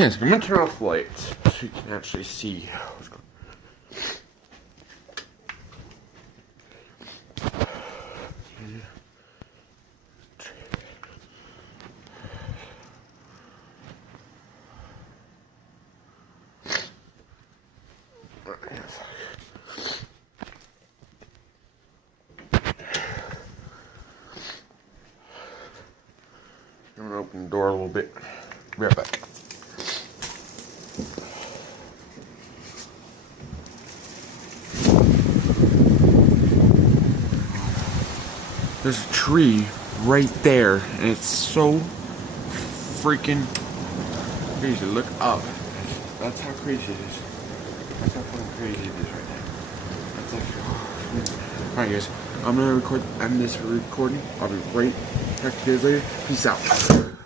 Yes, I'm gonna turn off the lights so you can actually see what's going on. I'm gonna open the door a little bit. Be right back. There's a tree right there, and it's so freaking crazy. Look up. That's how crazy it is. That's how fucking crazy it is right there. That's actually. Alright, guys. I'm gonna end this recording. I'll be right back to you guys later. Peace out.